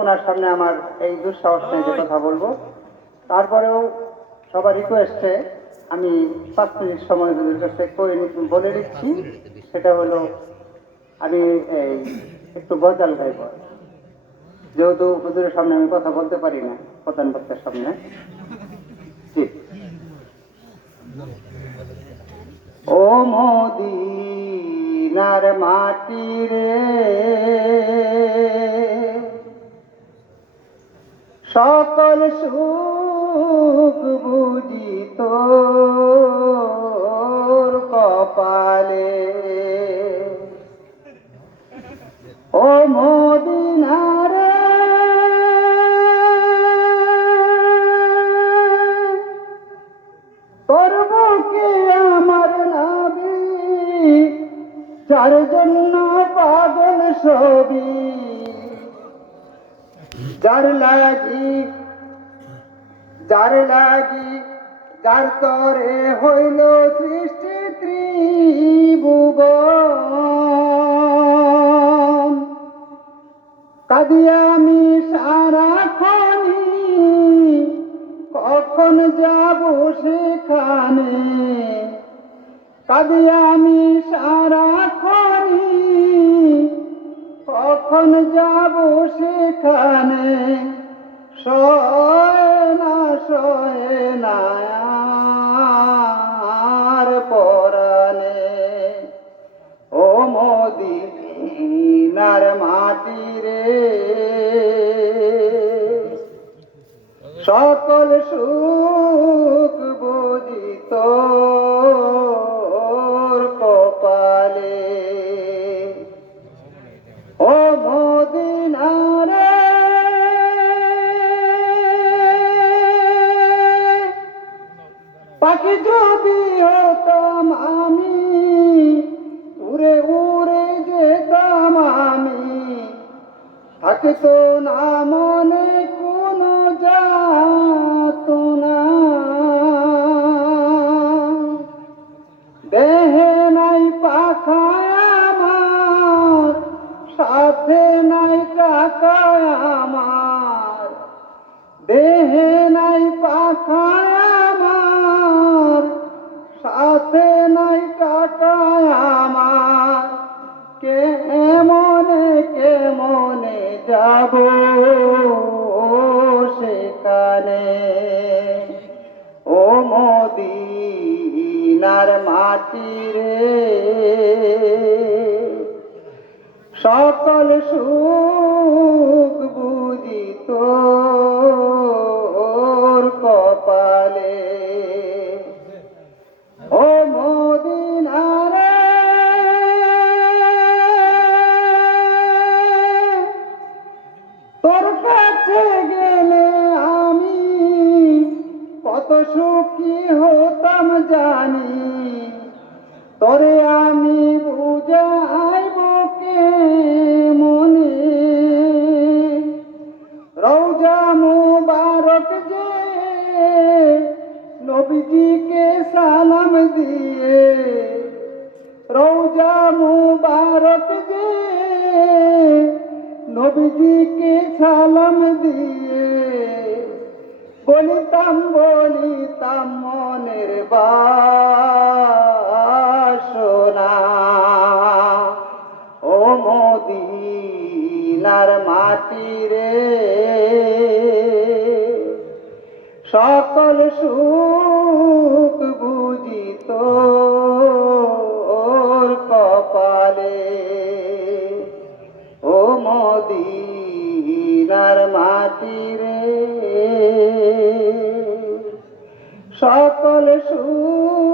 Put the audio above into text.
ওনার সামনে আমার এই দুঃসাহস নিয়ে যে কথা বলবো, তারপরেও সবার রিকোয়েস্টে আমি 5 মিনিট সময় ওদের কাছে বলে দিচ্ছি। সেটা হলো আমি এই একটু গজাল গাইব, যেহেতু হুজুরের সামনে আমি কথা বলতে পারি না, প্রধান বক্তার সামনে। ঠিক। ও মদিনার মাটি রে, সকল সুখ বুঝি তোর কপালে। ও মদিনা রে, তোর বুকে আমার নাবি, যার জন্য পাগল সবই, যার লাগি যার তরে হইল সৃষ্টি ত্রিভুবন। কাঁদি আমি সারাক্ষণি, কখন যাব সেখানে। কাঁদি আমি সারাক্ষণি, কখন যাব সেখানে। সয়ে না আর পরানে। ও মদিনার মাটি রে, সকল সুখ বুঝি তোর কপালে। ও মদিনা রে, পাখি যদি হতাম আমি, উড়ে উড়ে যেতাম আমি। থাকিতো না মনে কোনো যাতনা, দেহে নাই পাখায় আমার, সাথে নাই টাকায় আমার। দেহে নাই পাখায় আমার, সাথে নাই টাকায় আমার। কেমনে যাব সেখানে। ও মদিনার মাটি রে, সকল সুখ বুঝি তোর কপালে। ও মদিনা রে, তোর কাছে গেলে আমি কত সুখী হতাম জানি। তোরে আমি বুঝাইব মনে, রওজা মুবারক যে নবীজিকে সালাম দিয়ে। রওজা মুবারক যে নবীজিকে সালাম দিয়ে। বলিতাম মনের বাসনা। ও মদিনার মাটি রে, সকল সুখ বুঝি তোর কপালে। ও মদিনার মাটি রে, সকল সুখ